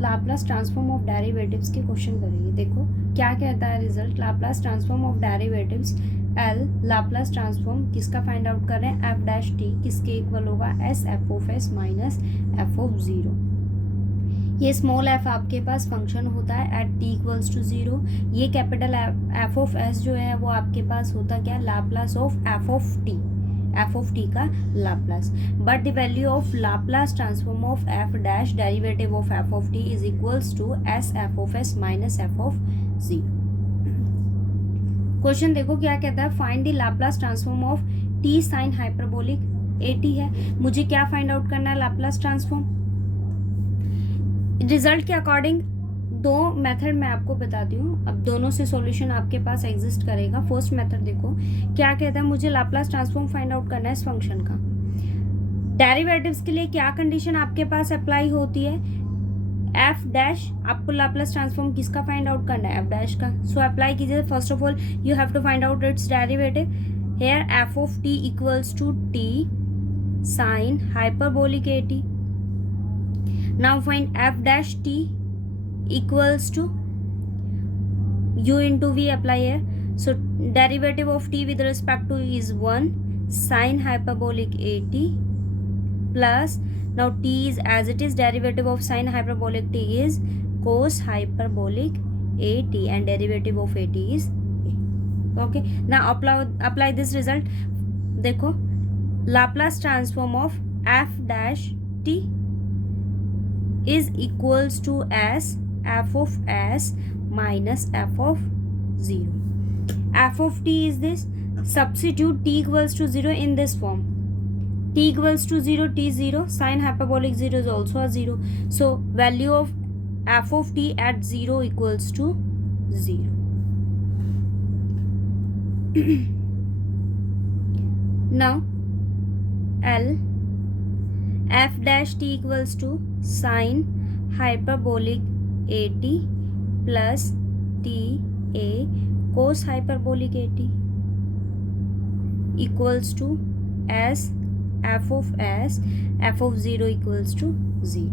Laplace transform of derivatives के question करेंगे। देखो क्या कहता है result, Laplace transform of derivatives L, Laplace transform किसका फाइंड आउट कर रहे हैं, एफ डैश टी किसके इक्वल होगा, S F of S minus F of zero. ये स्मॉल एफ आपके पास फंक्शन होता है at T equals to zero. ये कैपिटल एफ ऑफ एस जो है वो आपके पास होता क्या, Laplace of F of T का Laplace. But the value of Laplace transform of F dash derivative of F of T is equals to S F of S minus F of zero. Question देखो क्या कहता है, find the Laplace transform of T sine hyperbolic A T है। मुझे क्या find out करना है, Laplace transform. Result के अकॉर्डिंग दो मेथड मैं आपको बताती हूँ, अब दोनों से सॉल्यूशन आपके पास एग्जिस्ट करेगा। फर्स्ट मेथड देखो क्या कहता है, मुझे लाप्लास ट्रांसफॉर्म फाइंड आउट करना है इस फंक्शन का। डेरिवेटिव्स के लिए क्या कंडीशन आपके पास अप्लाई होती है, एफ डैश, आपको लाप्लास ट्रांसफॉर्म किसका फाइंड आउट करना है, एफ डैश का। सो अप्लाई कीजिए। First of all you have to find out its derivative. Here F of T equals to T sine hyperbolic A T. Now find f dash t equals to u into v apply here. So derivative of t with respect to is 1 sin hyperbolic at plus, now t is as it is, derivative of sin hyperbolic t is cos hyperbolic at and derivative of at is a. Okay, now apply this result. देखो Laplace transform of f dash t is equals to s f of s minus f of 0. F of t is this, substitute t equals to 0 in this form. T equals to 0, t 0, sin hyperbolic 0 is also a 0. So value of f of t at 0 equals to 0. Now L f dash t equals to sin hyperbolic at plus t a cos hyperbolic at equals to s f of s f of 0 equals to 0.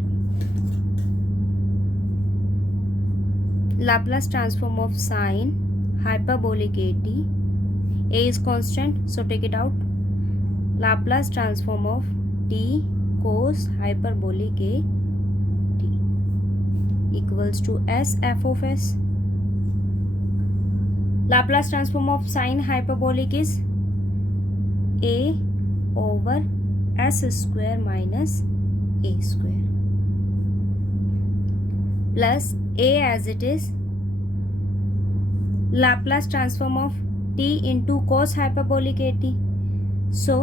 Laplace transform of sin hyperbolic at, a is constant so take it out. Laplace transform of t cos hyperbolic a t equals to s f of s. Laplace transform of sin hyperbolic is a over s square minus a square plus a as it is. Laplace transform of t into cos hyperbolic a t. So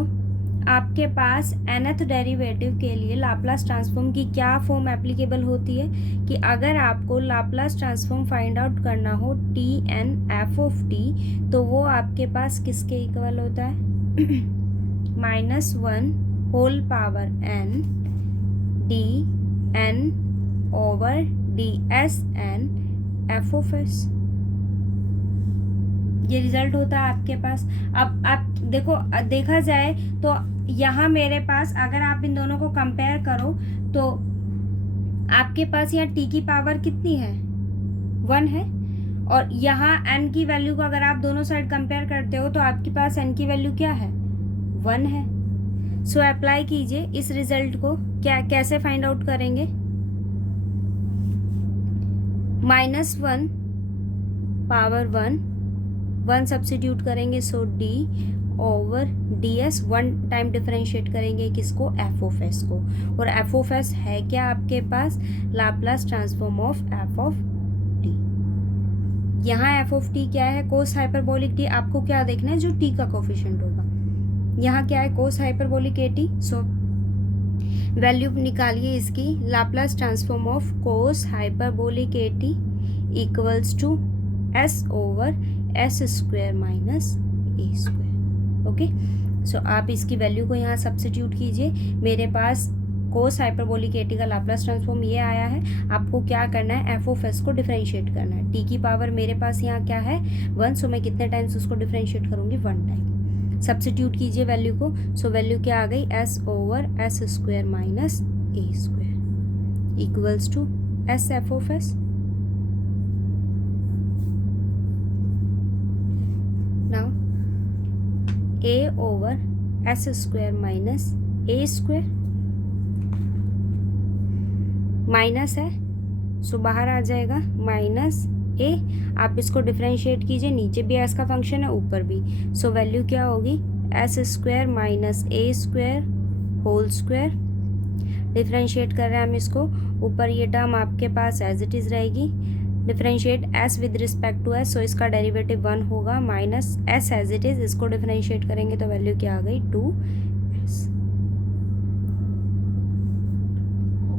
आपके पास nth derivative के लिए Laplace transform की क्या form applicable होती है कि अगर आपको लाप्लास ट्रांसफॉर्म फाइंड आउट करना हो T N F of T, तो वो आपके पास किसके इक्वल होता है, -1 whole power n D N over D S N F of S. ये रिजल्ट होता है आपके पास। अब आप देखो, देखा जाए तो यहाँ मेरे पास अगर आप इन दोनों को कंपेयर करो तो आपके पास यहाँ t की पावर कितनी है, 1 है, और यहाँ n की वैल्यू को अगर आप दोनों साइड कंपेयर करते हो तो आपके पास n की वैल्यू क्या है, 1 है। सो अप्लाई कीजिए इस रिजल्ट को। क्या कैसे फाइंड आउट करेंगे, -1 पावर 1 सब्स्टिट्यूट करेंगे, so D over D S, 1 time differentiate करेंगे किसको, एफ ऑफ एस को। और एफ ऑफ एस है क्या आपके पास, Laplace transform of F of T. यहाँ एफ ऑफ टी क्या है, कोस हाइपरबोलिक टी। आपको क्या देखना है, जो टी का कोफिशिएंट होगा। यहाँ क्या है, cos hyperbolic A T. So value निकालिए इसकी, Laplace transform of cos hyperbolic A T equals to S over S square minus A square. Okay, so आप इसकी वैल्यू को यहाँ सब्स्टिट्यूट कीजिए। मेरे पास कोस हाइपरबोलिक ए टी का लाप्लास ट्रांसफॉर्म ये आया है। आपको क्या करना है, एफ ऑफ एस को डिफरेंशिएट करना है। टी की पावर मेरे पास यहाँ क्या है, 1, सो मैं कितने टाइम्स उसको डिफरेंशिएट करूँगी, 1 टाइम। सब्स्टिट्यूट कीजिए वैल्यू को। सो वैल्यू क्या आ गई, S over S square minus A square equals to S F of S. Now A over S square minus A square, minus है सो बाहर आ जाएगा माइनस ए। आप इसको डिफरेंशिएट कीजिए, नीचे भी एस का फंक्शन है ऊपर भी, सो वैल्यू क्या होगी S square minus A square whole square. Differentiate कर रहे हैं हम इसको, ऊपर ये टर्म आपके पास एज इट इज़ रहेगी। Differentiate S with respect to S, so इसका डेरिवेटिव 1 होगा minus S as it is. इसको डिफरेंशिएट करेंगे तो वैल्यू क्या आ गई 2s।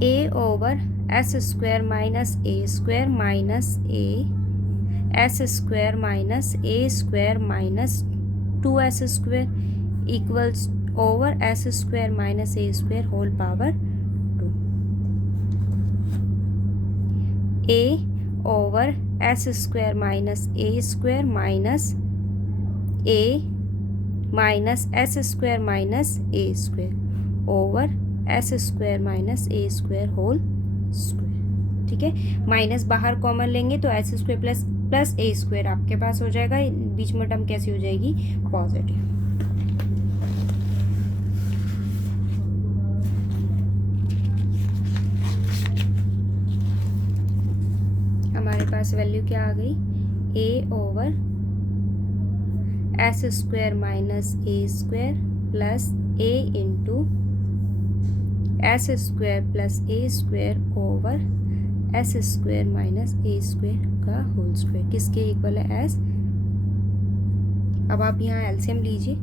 A over S square minus A square minus A S square minus A square minus 2s square equals over S square minus A square whole power 2। A over S square minus A square minus A minus S square minus A square over S square minus A square whole square. ठीक है, minus बाहर common लेंगे तो S square plus A square आपके पास हो जाएगा। बीच में टर्म कैसी हो जाएगी पॉजिटिव। हमारे पास वैल्यू क्या आ गई A over S square minus A square plus A into S square plus A square over S square minus A square का होल स्क्वायर किसके इक्वल है एस। अब आप यहाँ एलसीएम लीजिए,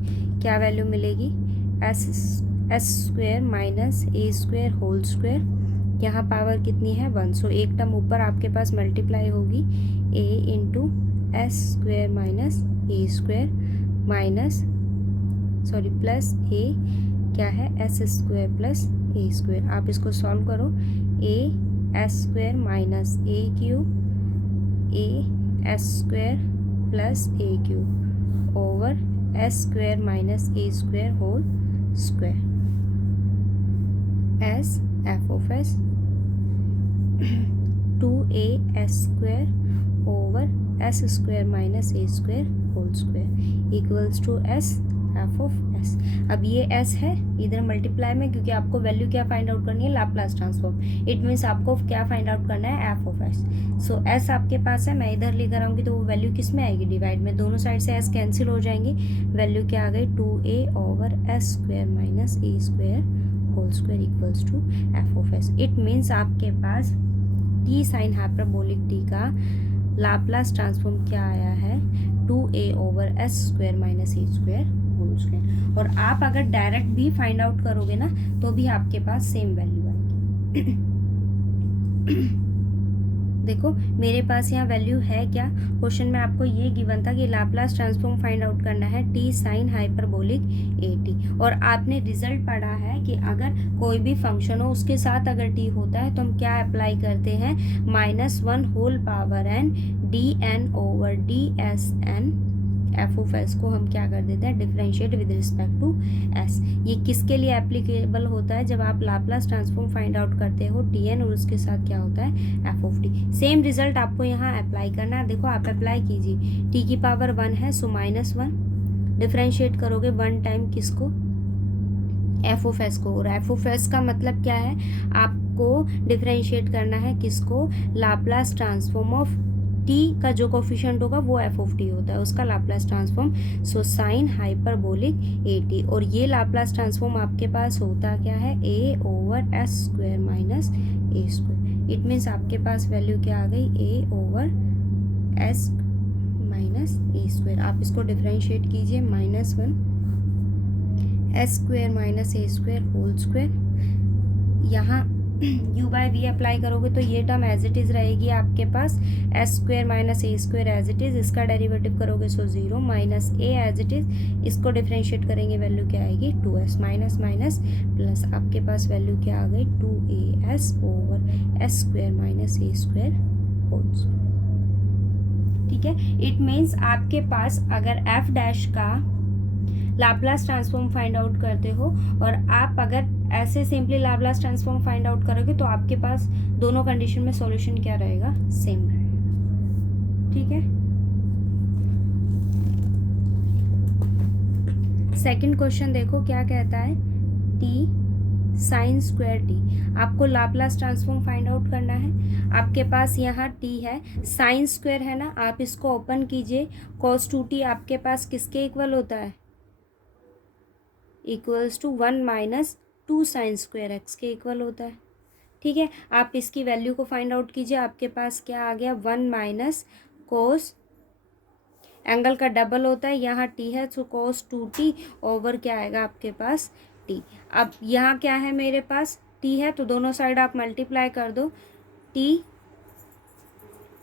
क्या वैल्यू मिलेगी S square minus A square whole square, यहाँ पावर कितनी है 1, सो एक टर्म ऊपर आपके पास मल्टीप्लाई होगी A into S square minus A square minus plus A क्या है S square plus A square. आप इसको सॉल्व करो, A S square minus A cube A S square plus A cube over S square minus A square whole square S F of S 2a S square over S square minus A square whole square equals to S F of S. अब ये S है इधर multiply में, क्योंकि आपको value क्या find out करनी है लाप्लास ट्रांसफॉर्म। इट मीन्स आपको क्या फाइंड आउट करना है F of S. So S आपके पास है, मैं इधर लेकर आऊँगी तो वो वैल्यू किस में आएगी डिवाइड में, दोनों साइड से एस कैंसिल हो जाएंगे। वैल्यू क्या आ गई 2a over S square minus A square whole square equals to F of S. It means आपके पास टी साइन हाइपरबोलिक टी का लाप्लास ट्रांसफॉर्म क्या आया है 2a over S square minus A square whole square. और आप अगर direct भी फाइंड आउट करोगे ना तो भी आपके पास सेम वैल्यू आएगी। देखो मेरे पास यहाँ वैल्यू है क्या, क्वेश्चन में आपको ये गिवन था कि लाप्लास ट्रांसफॉर्म फाइंड आउट करना है T sine hyperbolic A T, और आपने रिजल्ट पढ़ा है कि अगर कोई भी फंक्शन हो उसके साथ अगर टी होता है तो हम क्या अप्लाई करते हैं -1 whole power n D N over D S N F of S को हम क्या कर देते हैं differentiate with respect to S. ये किसके लिए एप्लीकेबल होता है, जब आप लाप्लास ट्रांसफॉर्म फाइंड आउट करते हो टी एन और उसके साथ क्या होता है F of T. Same result आपको यहाँ अप्लाई करना है। देखो आप अप्लाई कीजिए, टी की पावर 1 है सो -1 डिफरेंशिएट करोगे 1 टाइम किसको एफ ऑफ एस को, और एफ ऑफ एस का मतलब क्या है आपको डिफरेंशिएट करना है किसको लाप्लास ट्रांसफॉर्म ऑफ टी का जो कोफिशिएंट होगा वो एफ ऑफ टी होता है, उसका Laplace transform so sine hyperbolic A T. और ये लाप्लास ट्रांसफॉर्म आपके पास होता क्या है A over S square minus A square. It means आपके पास वैल्यू क्या आ गई A over S minus A square. आप इसको डिफरेंशिएट कीजिए -1 S square minus A square whole square. यहाँ u बाय वी अप्लाई करोगे तो ये टर्म एज इट इज़ रहेगी आपके पास S square minus A square as it is, इसका डेरिवेटिव करोगे so 0 minus A as it is, इसको डिफरेंशिएट करेंगे वैल्यू क्या आएगी 2s माइनस माइनस प्लस आपके पास वैल्यू क्या आ गई 2as over S square minus A square whole square. ठीक है, इट मीन्स आपके पास अगर एफ डैश का लाप्लास ट्रांसफॉर्म फाइंड आउट करते हो और आप अगर ऐसे simply Laplace transform find out करोगे तो आपके पास दोनों कंडीशन में सॉल्यूशन क्या रहेगा, सेम रहेगा। ठीक है, सेकंड क्वेश्चन देखो क्या कहता है, टी साइन स्क्वायर टी, आपको लाप्लास ट्रांसफॉर्म फाइंड आउट करना है। आपके पास यहाँ टी है, साइन स्क्वायर है ना, आप इसको ओपन कीजिए, cos 2t आपके पास किसके इक्वल होता है, equals to 1 minus 2 sine square X के इक्वल होता है। ठीक है, आप इसकी वैल्यू को फाइंड आउट कीजिए, आपके पास क्या आ गया, 1 माइनस कोस, एंगल का डबल होता है, यहाँ टी है तो cos 2t ओवर क्या आएगा आपके पास टी। अब यहाँ क्या है मेरे पास, टी है तो दोनों साइड आप मल्टीप्लाई कर दो, टी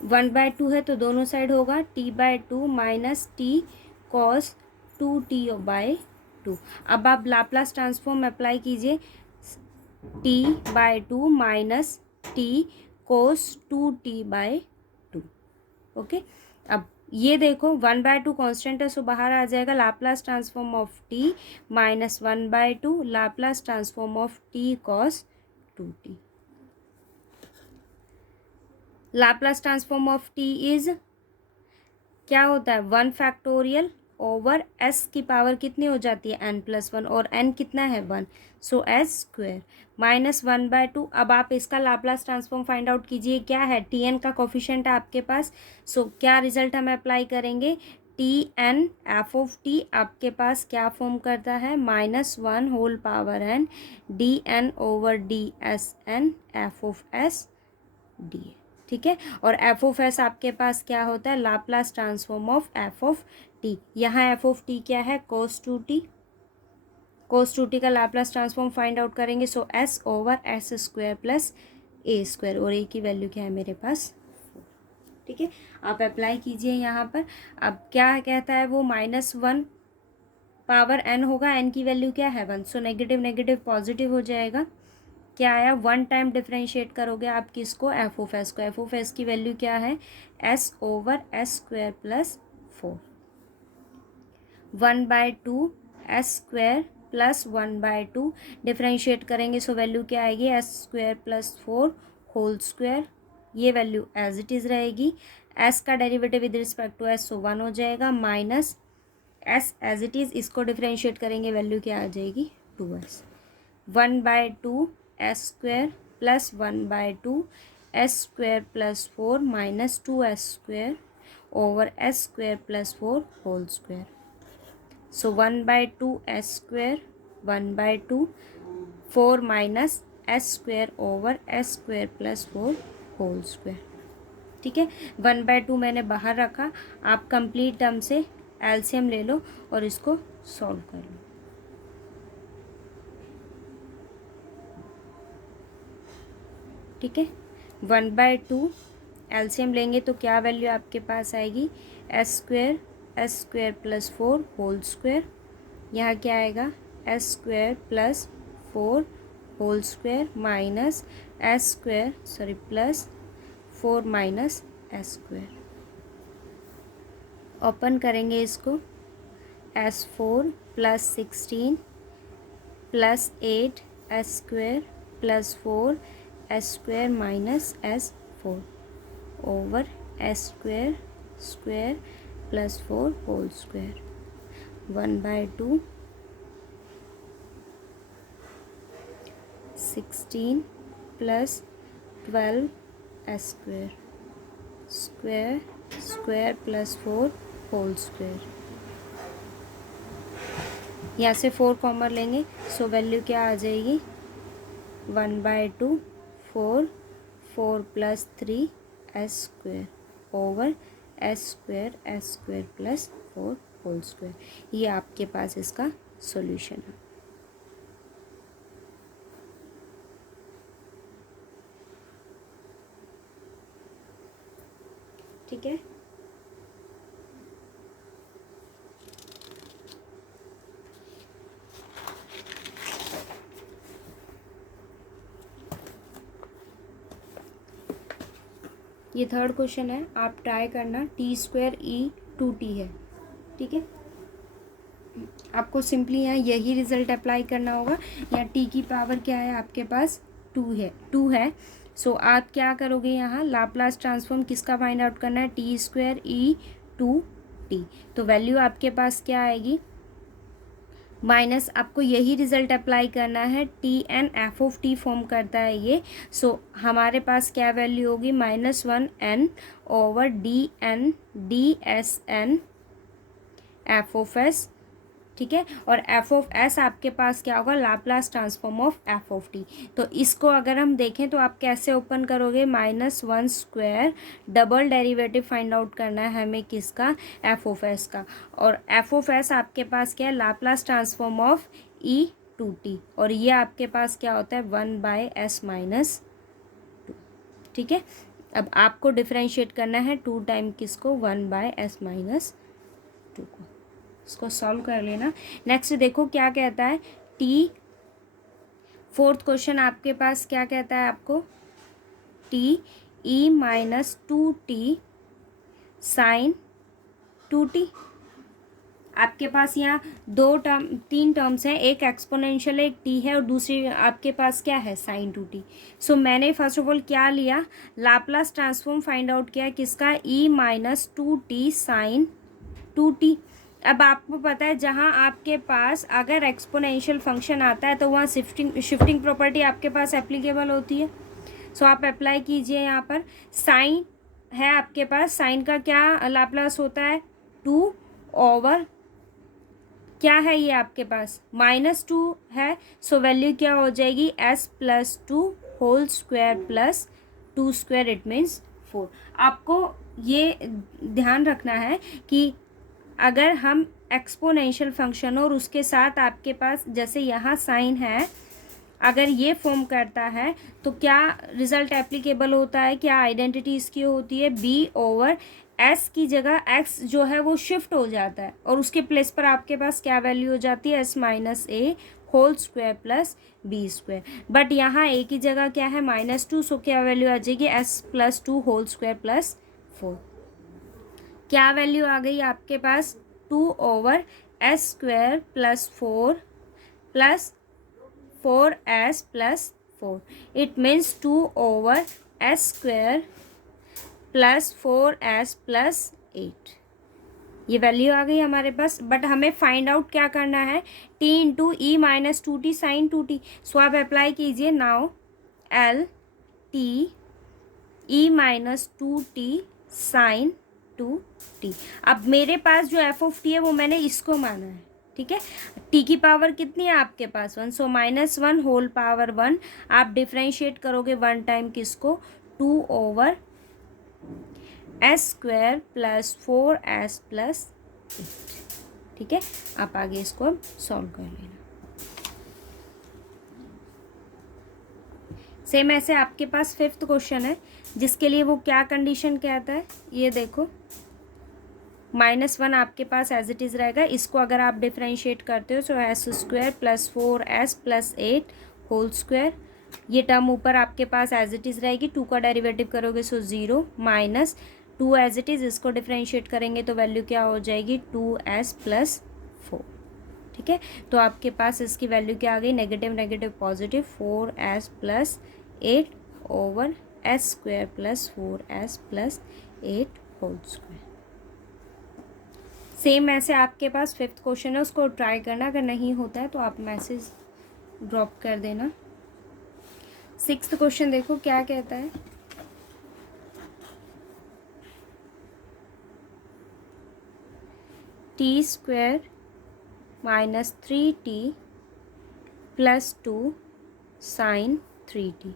1/2 है तो दोनों साइड होगा t/2 minus T cos 2t/2। अब आप लाप्लास ट्रांसफॉर्म अप्लाई कीजिए, t/2 minus T cos 2t/2। Okay, अब ये देखो 1/2 कांस्टेंट है सो बाहर आ जाएगा, Laplace transform of T minus 1/2 Laplace transform of T cos 2t। Laplace transform of T is क्या होता है, 1 फैक्टोरियल ओवर एस की पावर कितनी हो जाती है n+1, और n कितना है 1, सो एस स्क्वेयर माइनस 1/2। अब आप इसका लाप्लास ट्रांसफॉर्म फाइंड आउट कीजिए, क्या है, टी एन का कोफिशिएंट है आपके पास, सो क्या रिजल्ट हम अप्लाई करेंगे, T N F of T आपके पास क्या फॉर्म करता है, -1 whole power n D N over D S N F of S D. ठीक है, और एफ ऑफ एस आपके पास क्या होता है, Laplace transform of F of T. यहाँ एफ ऑफ टी क्या है, cos 2t, cos 2t का लाप्लास ट्रांसफॉर्म फाइंड आउट करेंगे, so S over S square plus A square, और ए की वैल्यू क्या है मेरे पास 4। ठीक है, आप अप्लाई कीजिए यहाँ पर। अब क्या कहता है वो, -1 पावर n होगा, n की वैल्यू क्या है 1, सो नेगेटिव नेगेटिव पॉजिटिव हो जाएगा, क्या आया, 1 टाइम डिफ्रेंशिएट करोगे आप किसको, एफ ऑफ एस को, एफ ऑफ एस की वैल्यू क्या है, S over S square plus 4, 1/2 S square plus 1/2 differentiate करेंगे सो वैल्यू क्या आएगी, S square plus 4 whole square, ये वैल्यू एज इट इज़ रहेगी, एस का derivative with respect to S so 1 हो जाएगा, minus S as it is, इसको differentiate करेंगे वैल्यू क्या आ जाएगी 2s, 1/2 S square plus 1/2 S square plus 4 minus 2s square over S square plus 4 whole square, so 1/2 S square 1/2 4 minus S square over S square plus 4 whole square. ठीक है, 1/2 मैंने बाहर रखा, आप कंप्लीट टर्म से एलसीएम ले लो और इसको सॉल्व कर लो। ठीक है, 1/2 एलसीएम लेंगे तो क्या वैल्यू आपके पास आएगी, S square plus 4 whole square, यहाँ क्या आएगा, S square plus 4 whole square minus S square plus 4 minus S square, open करेंगे इसको, s4 plus 16 plus 8 S square plus 4 S square minus s4 over S square plus 4 whole square, 1/2 16 plus 12 S square plus 4 whole square, यहाँ से 4 common लेंगे सो value क्या आ जाएगी, 1/2 4 plus 3 S square over S square plus 4 whole square, ये आपके पास इसका solution है। ठीक है, ये थर्ड क्वेश्चन है, आप ट्राई करना, t² e 2t है। ठीक है, आपको सिंपली यहाँ यही रिजल्ट अप्लाई करना होगा। यहाँ टी की पावर क्या है आपके पास, 2 है। सो आप क्या करोगे, यहाँ लाप्लास ट्रांसफॉर्म किसका फाइंड आउट करना है, T square E two T. तो वैल्यू आपके पास क्या आएगी, माइनस, आपको यही रिजल्ट अप्लाई करना है, T N F of T form करता है ये। सो हमारे पास क्या वैल्यू होगी, -1 n over D N D S N F of S, ठीक है। और एफ ऑफ एस आपके पास क्या होगा, Laplace transform of F of T. तो इसको अगर हम देखें तो आप कैसे ओपन करोगे, -1 square, double derivative find out करना है हमें किसका, एफ ऑफ एस का। और एफ ऑफ एस आपके पास क्या है, Laplace transform of E two T, और ये आपके पास क्या होता है, 1/s-2, ठीक है। अब आपको डिफ्रेंशिएट करना है 2 टाइम किसको, 1/s-2 को। इसको सॉल्व कर लेना। नेक्स्ट देखो क्या कहता है, टी, फोर्थ क्वेश्चन आपके पास क्या कहता है आपको, T E -2t sine 2t। आपके पास यहाँ 3 टर्म्स हैं, एक एक्सपोनेंशियल एक टी है और दूसरी आपके पास क्या है, साइन 2t। सो मैंने फर्स्ट ऑफ ऑल क्या लिया, लाप्लास ट्रांसफॉर्म फाइंड आउट किया किसका, ई -2t साइन 2t। अब आपको पता है जहाँ आपके पास अगर एक्सपोनेंशियल फंक्शन आता है तो वहाँ शिफ्टिंग प्रॉपर्टी आपके पास एप्लीकेबल होती है। सो आप अप्लाई कीजिए। यहाँ पर साइन है आपके पास, साइन का क्या लाप्लास होता है, 2 ओवर क्या है ये आपके पास, -2 है। सो वैल्यू क्या हो जाएगी, s+2 whole square plus 2 square, it means 4। आपको ये ध्यान रखना है कि अगर हम एक्सपोनेंशियल फंक्शन और उसके साथ आपके पास जैसे यहाँ साइन है, अगर ये फॉर्म करता है तो क्या रिजल्ट एप्लीकेबल होता है, क्या आइडेंटिटी इसकी होती है, b/s की जगह x जो है वो शिफ्ट हो जाता है और उसके प्लेस पर आपके पास क्या वैल्यू हो जाती है, s-a whole square plus b square. But यहाँ a की जगह क्या है, -2, सो क्या वैल्यू आ जाएगी, s+2 होल स्क्वायर प्लस 4। क्या वैल्यू आ गई आपके पास, 2 over s square plus 4 plus 4s plus 4, it means 2 over s square plus 4s plus 8। ये वैल्यू आ गई हमारे पास। बट हमें फाइंड आउट क्या करना है, t into E -2t sine 2t। So आप अप्लाई कीजिए now, l t e -2t sine 2t। अब मेरे पास जो एफ ऑफ टी है वो मैंने इसको माना है, ठीक है। टी की पावर कितनी है आपके पास, 1, सो -1 होल पावर 1। आप डिफ्रेंशिएट करोगे 1 टाइम किसको, 2 over s square plus 4s plus 8, ठीक है। आप आगे इसको अब सॉल्व कर लेना। सेम ऐसे आपके पास 5th क्वेश्चन है जिसके लिए वो क्या कंडीशन कहता है, ये देखो, -1 आपके पास एज इट इज़ रहेगा। इसको अगर आप डिफ्रेंशिएट करते हो तो s square plus 4s plus 8 whole square, ये टर्म ऊपर आपके पास एज इट इज़ रहेगी। 2 का डेरिवेटिव करोगे सो 0 -2 एज इट इज़, इसको डिफ्रेंशिएट करेंगे तो वैल्यू क्या हो जाएगी, 2s प्लस 4, ठीक है। तो आपके पास इसकी वैल्यू क्या आ गई, negative negative positive, 4s plus 8 over s square plus 4s plus 8 whole square. Same ऐसे आपके पास 5th क्वेश्चन है, उसको ट्राई करना, अगर नहीं होता है तो आप मैसेज ड्रॉप कर देना। 6th क्वेश्चन देखो क्या कहता है, t square -3t plus 2 sine 3t।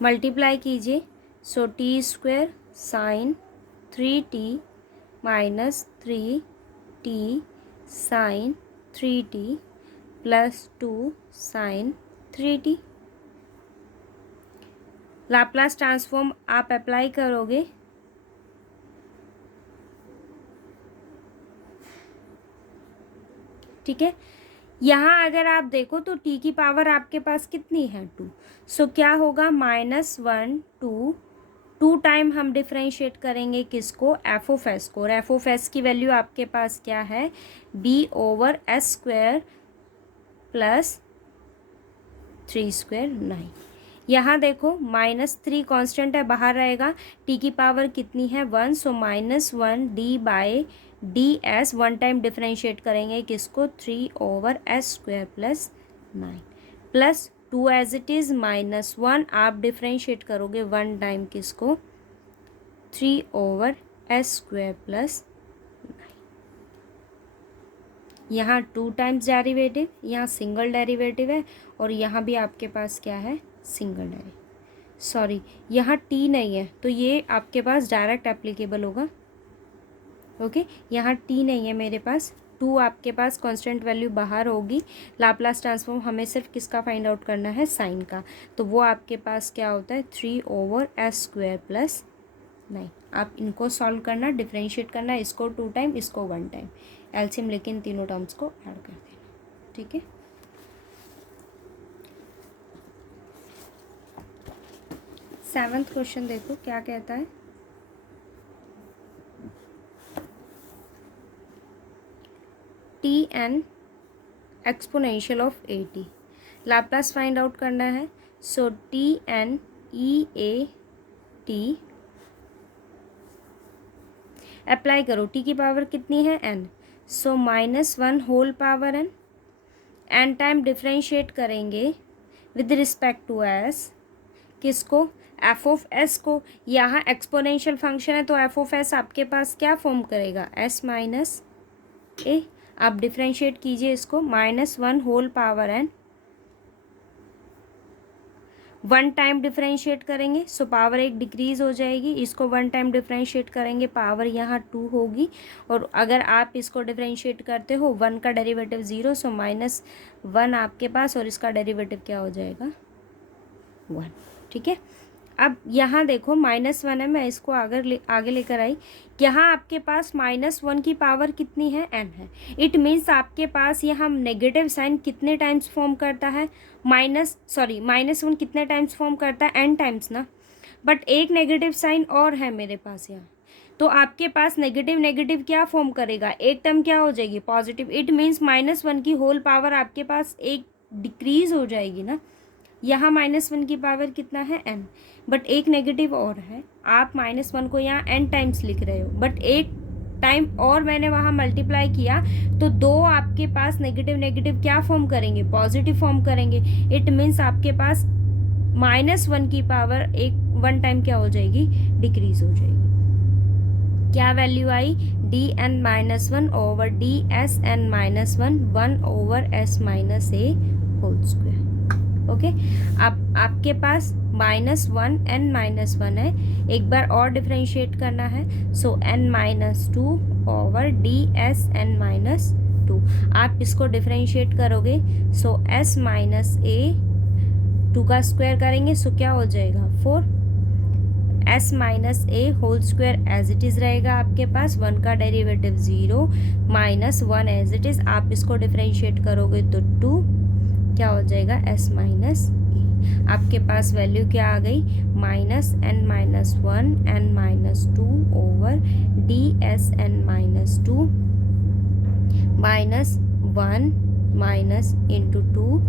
Multiply कीजिए, so t square sine 3t minus 3t sine 3t plus 2 sine 3t। Laplace transform आप अप्लाई करोगे, ठीक है। यहाँ अगर आप देखो तो t की पावर आपके पास कितनी है, 2। सो क्या होगा, -1 2 2 टाइम हम डिफ्रेंशिएट करेंगे किसको, एफ ऑफ एस को, और एफ ऑफ एस की वैल्यू आपके पास क्या है, B over S square plus 3 square 9। यहाँ देखो -3 कांस्टेंट है, बाहर रहेगा, टी की पावर कितनी है 1, so -1 D by D S, 1 time differentiate करेंगे किसको, 3 over S square plus 9 plus 2 as it is -1, आप डिफ्रेंशिएट करोगे 1 टाइम किसको, 3 ओवर एस स्क्वायर प्लस 9। यहाँ 2 टाइम्स डेरिवेटिव, यहाँ सिंगल डेरिवेटिव है, और यहाँ भी आपके पास क्या है, सिंगल डेरिवेटिव, सॉरी यहाँ टी नहीं है तो ये आपके पास डायरेक्ट एप्लीकेबल होगा। ओके, यहाँ टी नहीं है मेरे पास, 2 आपके पास कांस्टेंट वैल्यू बाहर होगी। लाप्लास ट्रांसफॉर्म हमें सिर्फ किसका फाइंड आउट करना है, साइन का, तो वो आपके पास क्या होता है, 3 ओवर एस स्क्वायर प्लस 9। आप इनको सॉल्व करना, डिफ्रेंशिएट करना, इसको 2 टाइम, इसको 1 टाइम, एलसीएम लेके इन तीनों टर्म्स को ऐड कर देना। ठीक है, सेवंथ क्वेश्चन देखो क्या कहता है, T N exponential of A T, Laplace find out करना है। So T N E A T apply करो, टी की पावर कितनी है n, so -1 whole power n, n time differentiate करेंगे विद रिस्पेक्ट टू s, किसको, एफ ऑफ एस को। यहाँ एक्सपोनेंशियल फंक्शन है तो एफ ऑफ एस आपके पास क्या फॉर्म करेगा, s माइनस ए, आप डिफ्रेंशिएट कीजिए इसको, -1 whole power n, 1 time differentiate करेंगे सो पावर 1 डिक्रीज हो जाएगी, इसको 1 टाइम डिफ्रेंशिएट करेंगे पावर यहाँ 2 होगी, और अगर आप इसको डिफ्रेंशिएट करते हो 1 का डेरिवेटिव 0, सो -1 आपके पास, और इसका डेरिवेटिव क्या हो जाएगा 1। ठीक है, अब यहाँ देखो -1 है, मैं इसको आगे लेकर आई, यहाँ आपके पास -1 की पावर कितनी है, n है। इट मीन्स आपके पास यहाँ नेगेटिव साइन कितने टाइम्स फॉर्म करता है, -1 कितने टाइम्स फॉर्म करता है, n टाइम्स ना, बट एक नेगेटिव साइन और है मेरे पास यहाँ, तो आपके पास नेगेटिव नेगेटिव क्या फॉर्म करेगा, एक टर्म क्या हो जाएगी पॉजिटिव, इट मीन्स -1 की होल पावर आपके पास एक डिक्रीज हो जाएगी ना। यहाँ -1 की पावर कितना है n, बट एक नेगेटिव और है, आप -1 को यहाँ n टाइम्स लिख रहे हो, बट एक टाइम और मैंने वहाँ मल्टीप्लाई किया तो 2 आपके पास नेगेटिव नेगेटिव क्या फॉर्म करेंगे, पॉजिटिव फॉर्म करेंगे। इट मीन्स आपके पास -1 की पावर 1 टाइम क्या हो जाएगी, डिक्रीज हो जाएगी। क्या वैल्यू आई, dn-1 over ds(n-1), 1 over s minus A whole square. Okay, अब आपके पास -1 n-1 है, एक बार और डिफ्रेंशिएट करना है, सो n-2 ओवर ds(n-2), आप इसको डिफ्रेंशिएट करोगे, सो s माइनस ए 2 का स्क्वायर करेंगे, सो क्या हो जाएगा 4, s minus A whole square as it is रहेगा आपके पास, 1 का डेरिवेटिव 0, -1 एज इट इज़, आप इसको डिफ्रेंशिएट करोगे तो 2, क्या हो जाएगा s माइनस ए, आपके पास वैल्यू क्या आ गई, -n-1 n-2 over ds(n-2) -1 minus into 2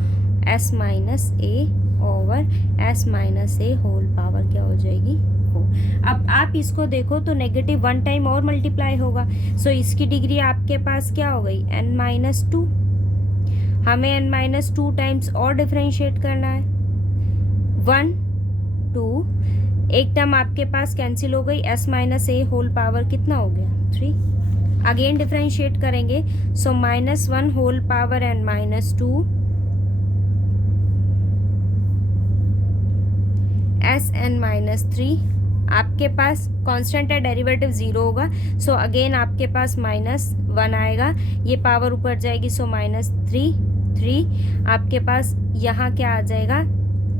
s minus A over s minus A whole power क्या हो जाएगी 4। अब आप इसको देखो तो नेगेटिव 1 टाइम और मल्टीप्लाई होगा, सो इसकी डिग्री आपके पास क्या हो गई, n-2, हमें n-2 टाइम्स और डिफ्रेंशिएट करना है, 1 2, एक टर्म आपके पास कैंसिल हो गई, s minus A whole power कितना हो गया 3, अगेन डिफ्रेंशिएट करेंगे, सो -1 होल पावर n-2 sn-3, आपके पास कांस्टेंट है, डेरिवेटिव 0 होगा, सो अगेन आपके पास -1 आएगा, ये पावर ऊपर जाएगी, सो -3 आपके पास यहाँ क्या आ जाएगा,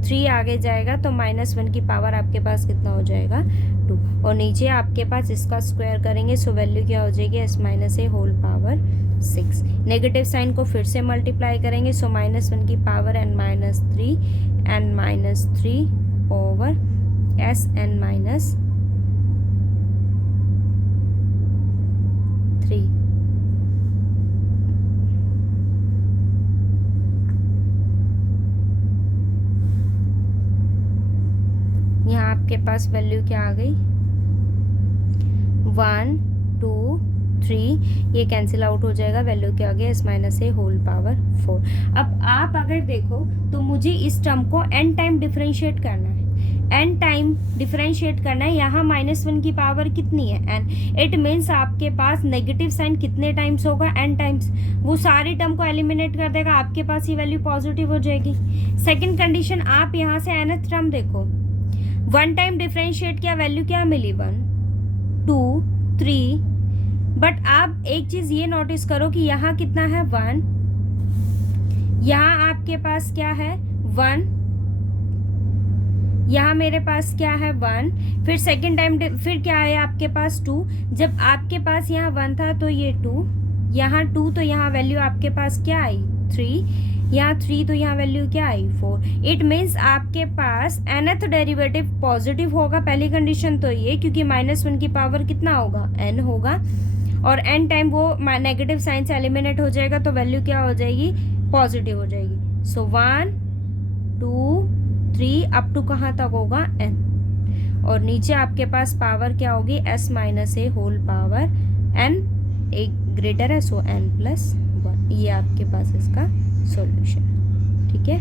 3 आगे जाएगा तो -1 की पावर आपके पास कितना हो जाएगा 2, और नीचे आपके पास इसका स्क्वायर करेंगे, सो वैल्यू क्या हो जाएगी s minus A whole power 6। Negative sign को फिर से मल्टीप्लाई करेंगे, सो -1 की पावर n-3 ओवर sn-3 आपके पास वैल्यू क्या आ गई, 1 2 3, ये कैंसिल आउट हो जाएगा, वैल्यू क्या आ गया, s minus A whole power 4। अब आप अगर देखो तो मुझे इस टर्म को n टाइम डिफरेंशिएट करना है, n टाइम डिफरेंशिएट करना है। यहाँ -1 की पावर कितनी है, n। इट मीन्स आपके पास नेगेटिव साइन कितने टाइम्स होगा, n टाइम्स। वो सारे टर्म को एलिमिनेट कर देगा, आपके पास ये वैल्यू पॉजिटिव हो जाएगी। सेकेंड कंडीशन, आप यहाँ से nth टर्म देखो, 1 टाइम डिफरेंशिएट किया, वैल्यू क्या मिली, 1 2 3। बट आप एक चीज ये नोटिस करो कि यहाँ कितना है, 1, यहाँ आपके पास क्या है, 1, यहाँ मेरे पास क्या है, 1, फिर सेकेंड टाइम फिर क्या है आपके पास, 2। जब आपके पास यहाँ 1 था तो ये 2, यहाँ 2, तो यहाँ वैल्यू आपके पास क्या आई, 3, यहाँ 3, तो यहाँ वैल्यू क्या आई, 4। इट मीन्स आपके पास nth डेरिवेटिव पॉजिटिव होगा, पहली कंडीशन तो ये, क्योंकि -1 की पावर कितना होगा, n होगा, और n टाइम वो नेगेटिव साइन से एलिमिनेट हो जाएगा, तो वैल्यू क्या हो जाएगी, पॉजिटिव हो जाएगी। सो 1 2 3 अप टू कहाँ तक होगा, n, और नीचे आपके पास पावर क्या होगी, s minus A whole power n, एक ग्रेटर है, सो n प्लस 1। ये आपके पास इसका सॉल्यूशन, ठीक है।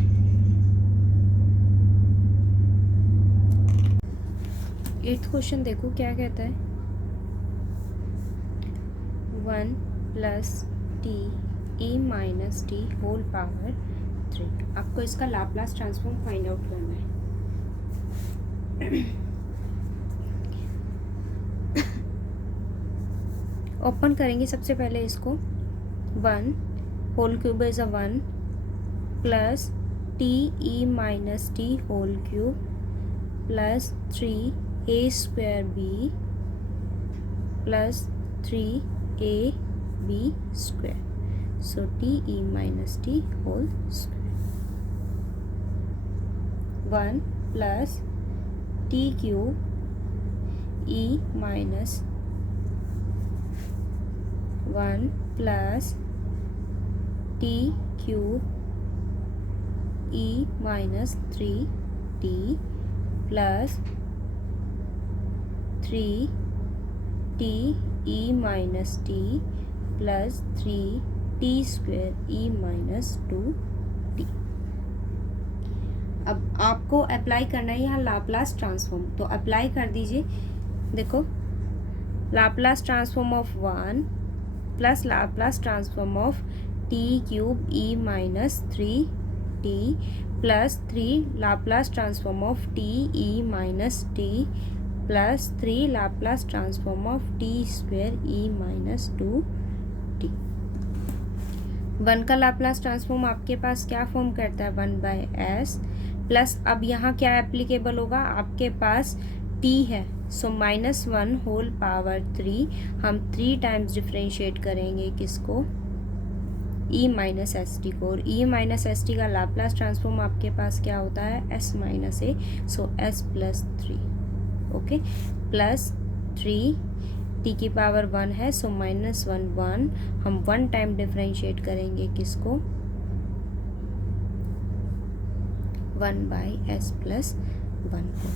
एट्थ क्वेश्चन देखो क्या कहता है, 1 plus T A minus T whole power 3। आपको इसका लाप्लास ट्रांसफॉर्म फाइंड आउट करना है। ओपन करेंगे सबसे पहले इसको, 1 whole cube is 1 plus T E minus T whole cube plus 3 A square B plus 3 A B square, so t e minus t whole square, 1 plus t cube e minus 1 plus t cube e minus 3t plus 3t e minus t plus 3t square e minus 2t। अब आपको apply करना है यहाँ Laplace transform, तो apply कर दीजिए। देखो, Laplace transform of 1 plus Laplace transform of t cube e minus 3t plus 3 Laplace transform of t e minus t plus 3 Laplace transform of t square e minus 2t। 1 का Laplace transform आपके पास क्या form करता है, 1/s plus, अब यहाँ क्या applicable होगा, आपके पास t है, सो -1 होल पावर 3, हम 3 टाइम्स डिफ्रेंशिएट करेंगे किसको, e माइनस एस टी को, और e माइनस एस टी का लाप्लास ट्रांसफॉर्म आपके पास क्या होता है, s माइनस ए, सो s plus 3, okay, plus 3 t की पावर 1 है, सो -1 1, हम 1 टाइम डिफरेंशिएट करेंगे किसको, 1/s प्लस 1 को,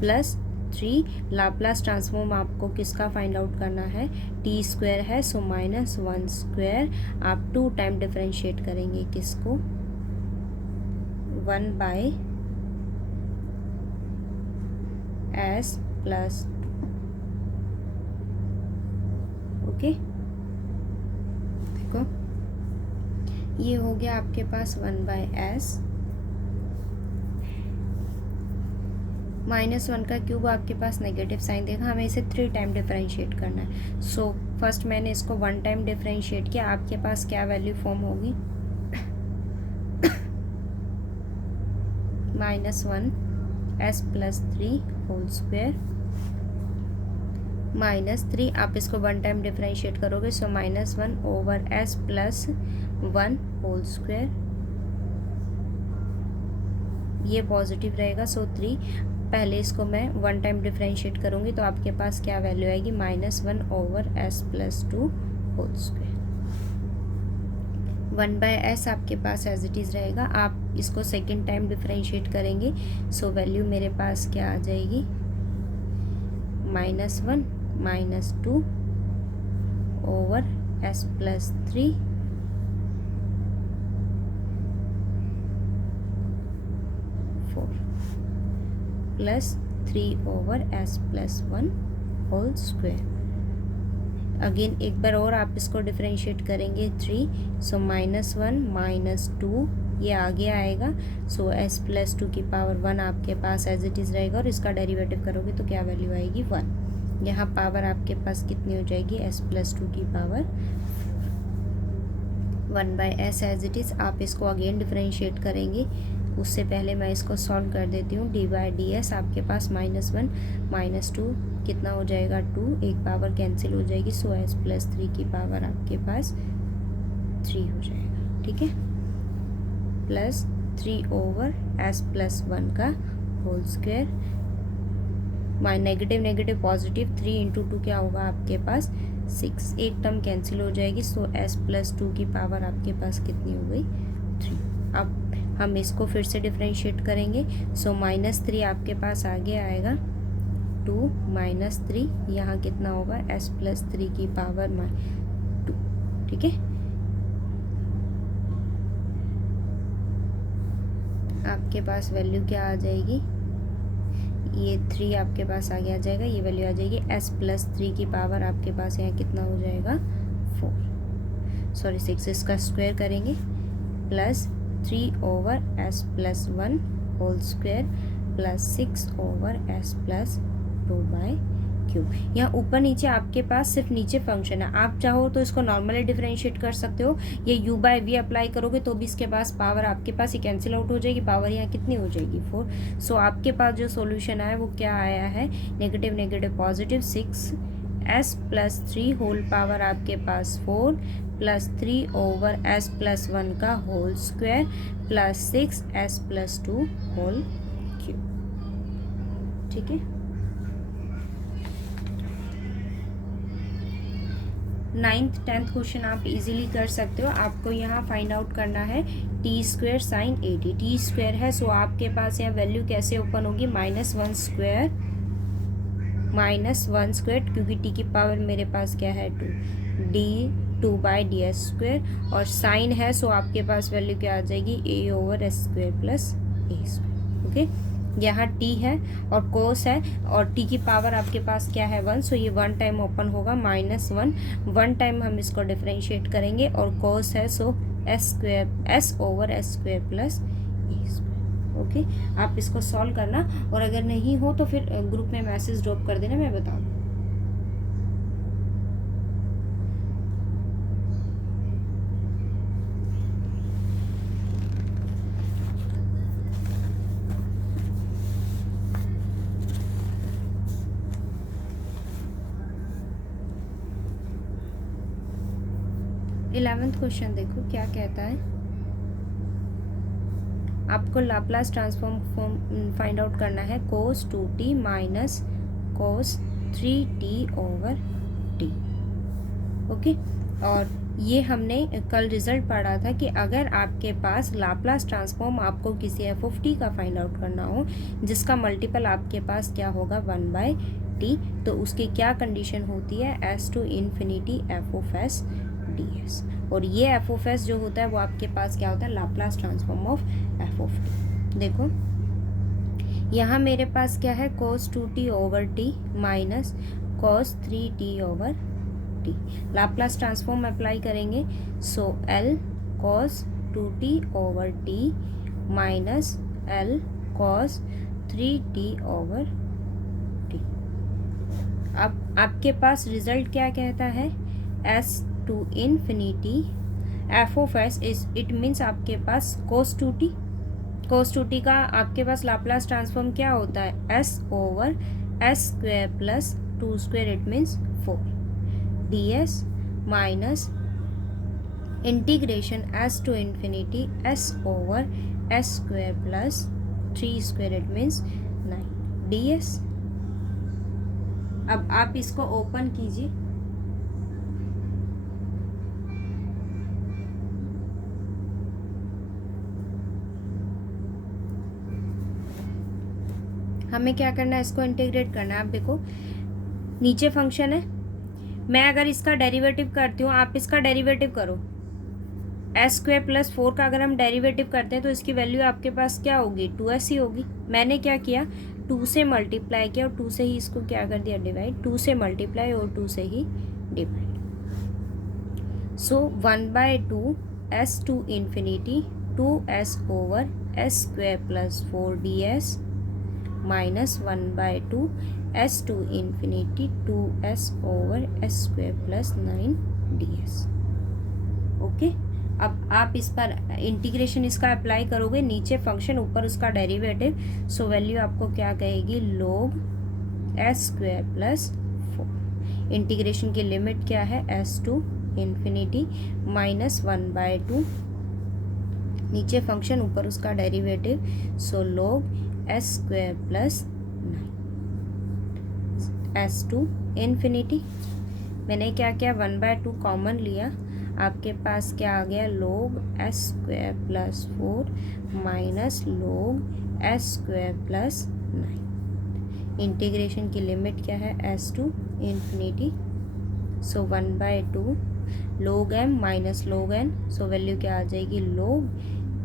प्लस 3 लाप्लास ट्रांसफॉर्म आपको किसका फाइंड आउट करना है, t स्क्वायर है, सो -1 स्क्वायर, आप 2 टाइम डिफरेंशिएट करेंगे किसको, 1/s प्लस, ओके, देखो ये हो गया आपके पास 1/s, -1 का क्यूब आपके पास नेगेटिव साइन देगा, हमें इसे 3 टाइम डिफरेंशिएट करना है। सो फर्स्ट मैंने इसको 1 टाइम डिफरेंशिएट किया, आपके पास क्या वैल्यू फॉर्म होगी, -1s प्लस 3 होल स्क्वायर -3, आप इसको 1 टाइम डिफरेंशिएट करोगे, so -1 over s plus 1 whole square, ये पॉजिटिव रहेगा, सो 3, पहले इसको मैं 1 टाइम डिफरेंशिएट करूँगी, तो आपके पास क्या वैल्यू आएगी, -1 over s plus 2 whole square, 1/s आपके पास एज इट इज़ रहेगा। आप इसको सेकेंड टाइम डिफरेंशिएट करेंगे, सो वैल्यू मेरे पास क्या आ जाएगी, -1 -2 over s plus 3 4 plus 3 over s plus 1 whole square. Again एक बार और आप इसको डिफरेंशिएट करेंगे 3, सो -1 -2 ये आगे आएगा, सो s प्लस 2 की पावर 1 आपके पास एज इट इज़ रहेगा और इसका डेरिवेटिव करोगे तो क्या वैल्यू आएगी 1। यहाँ पावर आपके पास कितनी हो जाएगी s प्लस 2 की power 1/s as it is. आप इसको अगेन डिफरेंशिएट करेंगे, उससे पहले मैं इसको सॉल्व कर देती हूँ। dy/ds आपके पास -1 -2 कितना हो जाएगा 2, एक पावर कैंसिल हो जाएगी, सो s प्लस 3 की पावर आपके पास 3 हो जाएगा, ठीक है, प्लस 3 ओवर s प्लस 1 का whole square. Negative negative positive, 3 into 2 क्या होगा आपके पास 6, एक टर्म कैंसिल हो जाएगी, सो s प्लस 2 की पावर आपके पास कितनी हो गई 3। अब हम इसको फिर से डिफरेंशिएट करेंगे, सो -3 आपके पास आगे आएगा, 2 -3 यहाँ कितना होगा s प्लस 3 की पावर 2, ठीक है। आपके पास वैल्यू क्या आ जाएगी, ये 3 आपके पास आगे आ जाएगा, ये वैल्यू आ जाएगी s प्लस 3 की पावर आपके पास यहाँ कितना हो जाएगा 6, इसका स्क्वायर करेंगे, plus 3 over s plus 1 whole square plus 6 over s plus 2/3। यहाँ ऊपर नीचे आपके पास सिर्फ नीचे फंक्शन है, आप चाहो तो इसको नॉर्मली डिफरेंशिएट कर सकते हो, ये u/v अप्लाई करोगे तो भी इसके पास पावर आपके पास ये कैंसिल आउट हो जाएगी, पावर यहाँ कितनी हो जाएगी 4। सो आपके पास जो सॉल्यूशन आया वो क्या आया है, negative negative positive 6s plus 3 whole power आपके पास 4 प्लस 3 ओवर s प्लस 1 का whole square plus 6s plus 2 whole cube, ठीक है। 9th 10th क्वेश्चन आप इजीली कर सकते हो। आपको यहाँ फाइंड आउट करना है T square sine 80, T square है, सो आपके पास यहाँ वैल्यू कैसे ओपन होगी -1 स्क्वायर, क्योंकि टी की पावर मेरे पास क्या है 2, डी 2/ds स्क्वायर, और साइन है, सो आपके पास वैल्यू क्या आ जाएगी a over s square plus a square, okay. यहाँ t है और कोस है और t की पावर आपके पास क्या है 1, सो ये 1 टाइम ओपन होगा, -1 टाइम हम इसको डिफरेंशिएट करेंगे, और कोस है, सो s over s square plus a square, okay. आप इसको सॉल्व करना, और अगर नहीं हो तो फिर ग्रुप में मैसेज ड्रॉप कर देना, मैं बता दूँ। 11th क्वेश्चन देखो क्या कहता है, आपको लाप्लास ट्रांसफॉर्म फाइंड आउट करना है cos 2t minus cos 3t over t, okay. और ये हमने कल रिजल्ट पढ़ा था कि अगर आपके पास लाप्लास ट्रांसफॉर्म आपको किसी एफ ऑफ टी का फाइंड आउट करना हो जिसका मल्टीपल आपके पास क्या होगा 1/t, तो उसकी क्या कंडीशन होती है s to infinity F of S ds, और ये एफ ऑफ एस जो होता है वो आपके पास क्या होता है Laplace transform of F of T. देखो यहाँ मेरे पास क्या है cos 2t over t minus cos 3t over t, Laplace transform apply करेंगे, so L cos 2t over t minus L cos 3t over t। अब आपके पास रिजल्ट क्या कहता है s to infinity F of S it means आपके पास cos 2t का आपके पास लाप्लास ट्रांसफॉर्म क्या होता है s over s square plus 2 square, it means 4 ds minus integration s to infinity s over s square plus 3 square, it means 9 ds। अब आप इसको ओपन कीजिए, हमें क्या करना है इसको इंटीग्रेट करना है। आप देखो नीचे फंक्शन है, मैं अगर इसका डेरिवेटिव करती हूँ, आप इसका डेरिवेटिव करो, एस स्क्वायर प्लस 4 का अगर हम डेरिवेटिव करते हैं तो इसकी वैल्यू आपके पास क्या होगी, 2s ही होगी। मैंने क्या किया, 2 से मल्टीप्लाई किया और 2 से ही इसको क्या कर दिया, डिवाइड, 2 से मल्टीप्लाई और 2 से ही divide. So 1/2 s to infinity 2s over s square plus 4ds minus 1/2 s to infinity 2s over s square plus 9ds। Okay, अब आप इस पर इंटीग्रेशन इसका अप्लाई करोगे, नीचे फंक्शन ऊपर उसका डेरिवेटिव, सो वैल्यू आपको क्या कहेगी, log s square plus 4। Integration की लिमिट क्या है, s टू इन्फिनिटी माइनस 1/2, नीचे फंक्शन ऊपर उसका derivative, so log s square plus 9 s to infinity. मैंने क्या किया, 1/2 कॉमन लिया, आपके पास क्या आ गया, log s square plus 4 minus log s square plus 9। Integration की लिमिट क्या है, s to infinity, so 1/2 log m minus log n, so value क्या आ जाएगी, log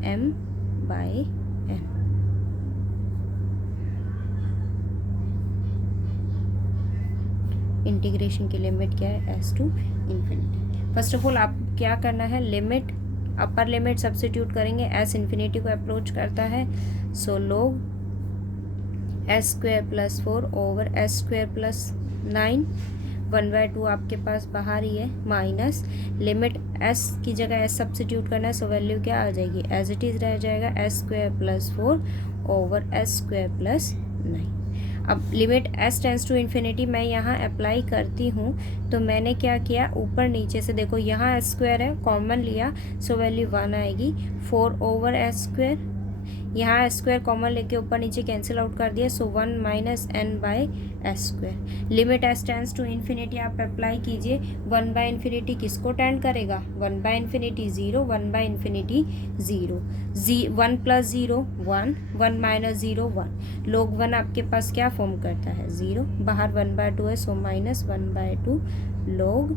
m by n। Integration की लिमिट क्या है, s to infinity. First of all आप क्या करना है, लिमिट, अपर लिमिट सब्स्टिट्यूट करेंगे, s इन्फिनिटी को अप्रोच करता है, so log s square plus 4 over s square plus 9, 1/2 आपके पास बाहर ही है, माइनस लिमिट s की जगह s सब्स्टिट्यूट करना है, सो वैल्यू क्या आ जाएगी, एज इट इज़ रह जाएगा s square plus 4 over s square plus 9। अब limit s tends to infinity मैं यहाँ अप्लाई करती हूँ, तो मैंने क्या किया, ऊपर नीचे से देखो, यहाँ s स्क्वायर है, कॉमन लिया, सो वैल्यू 1 आएगी, 4 ओवर s स्क्वायर, यहाँ s स्क्वायर कॉमन लेके ऊपर नीचे कैंसिल आउट कर दिया, so 1 minus n by s square. Limit s tends to infinity आप अप्लाई कीजिए, 1 बाई इन्फिनिटी किसको टेंड करेगा, 1 by infinity 0, 1 by infinity 0, 1 plus 0 1, 1 minus 0 1, log 1 आपके पास क्या फॉर्म करता है, 0, बाहर 1/2 है, सो minus 1/2 log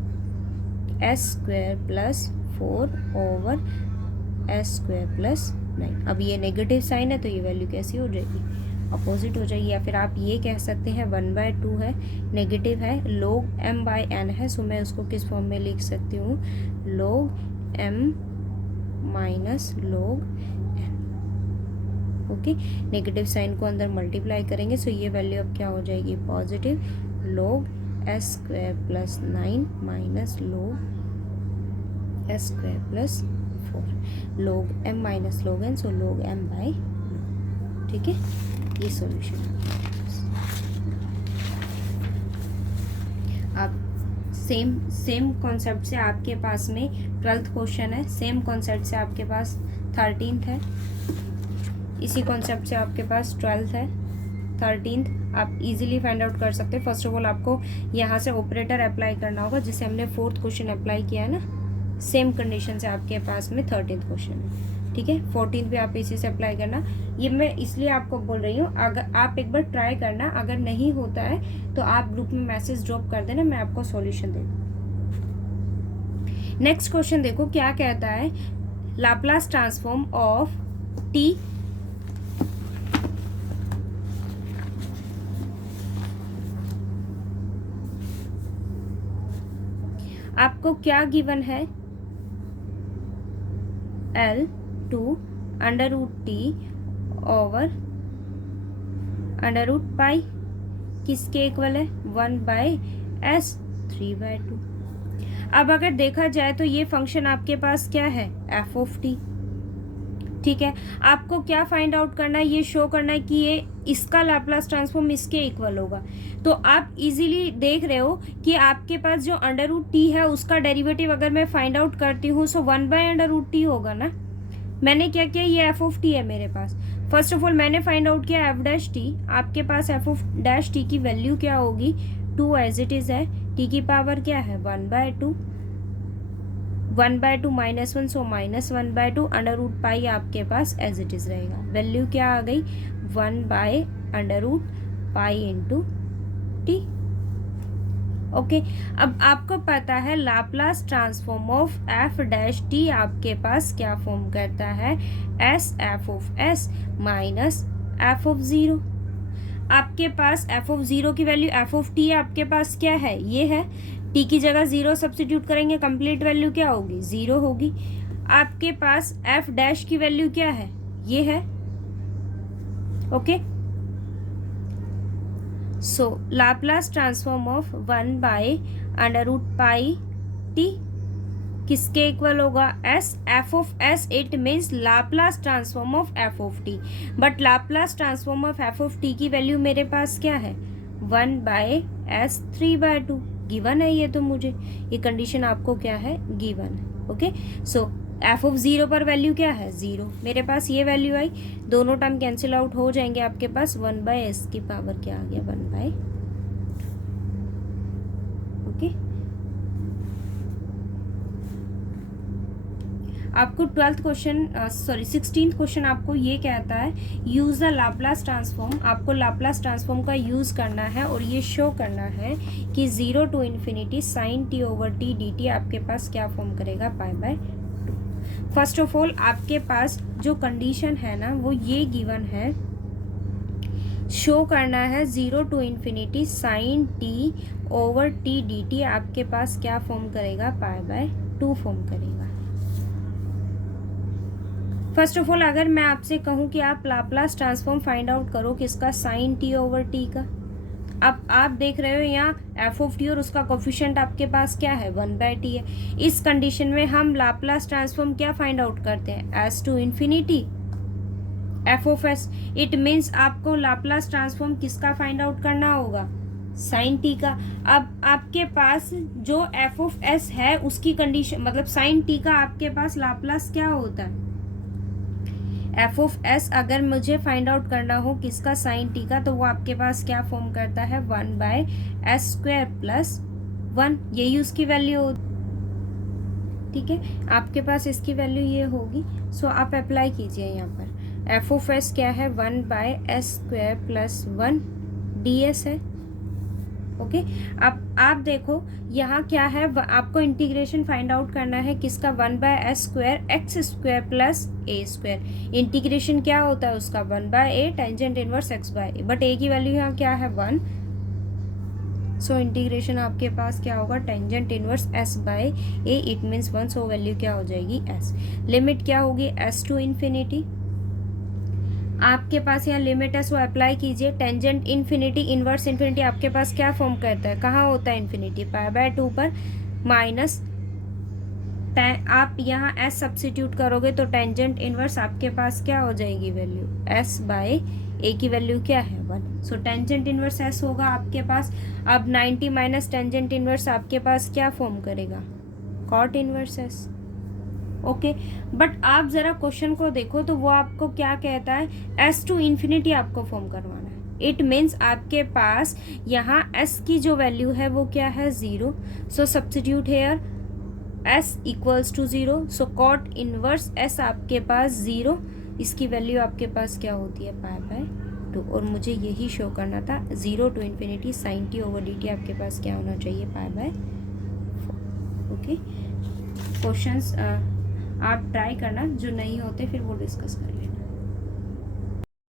s square plus 4 over s square plus 9। अब ये नेगेटिव साइन है तो ये वैल्यू कैसी हो जाएगी, अपोजिट हो जाएगी, या फिर आप ये कह सकते हैं 1/2 है, नेगेटिव है, log m बाई n है, सो मैं उसको किस फॉर्म में लिख सकती हूँ, log m minus log n। Okay, negative sign को अंदर मल्टीप्लाई करेंगे, सो ये वैल्यू अब क्या हो जाएगी, positive, log s square plus 9 minus log s square plus 4, log m minus log n, so log m by. ठीक है, ये सॉल्यूशन आप सेम कॉन्सेप्ट से आपके पास में 12th क्वेश्चन है, सेम कॉन्सेप्ट से आपके पास 13th है, इसी कॉन्सेप्ट से आपके पास 12th है, 13th आप इजीली फाइंड आउट कर सकते हैं। फर्स्ट ऑफ ऑल आपको यहाँ से ऑपरेटर अप्लाई करना होगा, जिसे हमने 4th क्वेश्चन अप्लाई किया है ना, सेम कंडीशन से आपके पास में 13th क्वेश्चन है। ठीक है, 14th भी आप इसी से अप्लाई करना, ये मैं इसलिए आपको बोल रही हूँ, अगर आप एक बार ट्राई करना, अगर नहीं होता है तो आप ग्रुप में मैसेज ड्रॉप कर देना, मैं आपको सॉल्यूशन दे दूँ। नेक्स्ट क्वेश्चन देखो क्या कहता है, लाप्लास ट्रांसफॉर्म ऑफ टी आपको क्या गिवन है, L two under root T over under root pi किसके इक्वल है, 1/s 3/2। अब अगर देखा जाए तो ये फंक्शन आपके पास क्या है, f ऑफ टी। ठीक है, आपको क्या फाइंड आउट करना है, ये शो करना है कि ये इसका लाप्लास ट्रांसफॉर्म इसके इक्वल होगा। तो आप इजीली देख रहे हो कि आपके पास जो अंडर रूट टी है उसका डेरिवेटिव अगर मैं फाइंड आउट करती हूँ, सो 1/√t होगा ना। मैंने क्या किया, ये एफ ऑफ टी है मेरे पास, फर्स्ट ऑफ ऑल मैंने फाइंड आउट किया एफ डैश टी, आपके पास एफ ऑफ डैश टी की वैल्यू क्या होगी, 2 एज इट इज है, टी की पावर क्या है 1/2, 1/2 minus 1, so minus 1/2 under root pi आपके पास एज इट इज रहेगा। वैल्यू क्या आ गई, 1/√पाई इंटू टी। ओके अब आपको पता है Laplace transform of F dash T आपके पास क्या फॉर्म करता है, S F of S minus F of zero. आपके पास एफ ऑफ ज़ीरो की वैल्यू एफ ऑफ टी आपके पास क्या है, ये है। टी की जगह ज़ीरो सब्स्टिट्यूट करेंगे, कंप्लीट वैल्यू क्या होगी, ज़ीरो होगी। आपके पास एफ डैश की वैल्यू क्या है, ये है। Okay so Laplace transform of 1/√पाई टी किसके इक्वल होगा, S F of S. It means Laplace transform of F of T. But Laplace transform of F of T की वैल्यू मेरे पास क्या है, 1/s3/2 गिवन है ये तो मुझे, ये कंडीशन आपको क्या है, गिवन है। Okay so F of zero पर वैल्यू क्या है, ज़ीरो। मेरे पास ये वैल्यू आई, दोनों टर्म कैंसिल आउट हो जाएंगे, आपके पास 1/s की पावर क्या आ गया, 1/2। ओके आपको 16th क्वेश्चन आपको ये कहता है यूज़ द लाप्लास ट्रांसफॉर्म। आपको लाप्लास ट्रांसफॉर्म का यूज़ करना है और ये शो करना है कि 0 to ∞ sin t/t dt आपके पास क्या फॉर्म करेगा, π/2। फर्स्ट ऑफ ऑल आपके पास जो कंडीशन है ना वो ये गिवन है, शो करना है 0 to ∞ sin t/t dt आपके पास क्या फॉर्म करेगा, π/2 फॉर्म करेगा। फर्स्ट ऑफ ऑल अगर मैं आपसे कहूँ कि आप लाप्लास ट्रांसफॉर्म फाइंड आउट करो किसका, sin t/t का। अब आप देख रहे हो यहाँ एफ ऑफ टी और उसका कोफिशिएंट आपके पास क्या है, 1/t है। इस कंडीशन में हम लाप्लास ट्रांसफॉर्म क्या फाइंड आउट करते हैं, s to ∞ F of S. It means आपको लाप्लास ट्रांसफॉर्म किसका फाइंड आउट करना होगा, sin t का। अब आपके पास जो एफ ऑफ एस है उसकी कंडीशन मतलब sin t का आपके पास लाप्लास क्या होता है, एफ ऑफ एस अगर मुझे फाइंड आउट करना हो किसका, sin t का, तो वो आपके पास क्या फॉर्म करता है, 1/s² + 1, यही उसकी वैल्यू हो। ठीक है आपके पास इसकी वैल्यू ये होगी। सो आप अप्लाई कीजिए यहाँ पर, एफ ऑफ एस क्या है, 1/s² + 1 ds है। ओके अब आप देखो यहाँ क्या है, आपको इंटीग्रेशन फाइंड आउट करना है किसका, 1/s² x² + a²। इंटीग्रेशन क्या होता है उसका, 1/a tangent inverse x/a, but a की वैल्यू यहाँ क्या है, 1। सो इंटीग्रेशन आपके पास क्या होगा, tangent inverse s/a, it means 1। So value क्या हो जाएगी, s। लिमिट क्या होगी, s to ∞। आपके पास यहाँ लिमिट है, सो अप्लाई कीजिए। टेंजेंट इन्फिनिटी इनवर्स इन्फिनिटी आपके पास क्या फॉर्म करता है, कहाँ होता है इन्फिनिटी, π/2 पर माइनस आप यहाँ s सब्स्टिट्यूट करोगे तो टेंजेंट इनवर्स आपके पास क्या हो जाएगी वैल्यू, s/a की वैल्यू क्या है, 1। सो टेंजेंट इनवर्स s होगा आपके पास। अब 90 माइनस टेंजेंट इनवर्स आपके पास क्या फॉर्म करेगा, cot inverse s। Okay but आप ज़रा क्वेश्चन को देखो तो वो आपको क्या कहता है, s to ∞ आपको फॉर्म करवाना है। इट मीन्स आपके पास यहाँ s की जो वैल्यू है वो क्या है, 0। सो सब्स्टिट्यूट हेयर s = 0। सो कॉट इनवर्स s आपके पास 0, इसकी वैल्यू आपके पास क्या होती है, π/2। और मुझे यही शो करना था, 0 to ∞ sin t/dt आपके पास क्या होना चाहिए, π/4। ओके क्वेश्चंस आप ट्राई करना, जो नहीं होते फिर वो डिस्कस करेंगे।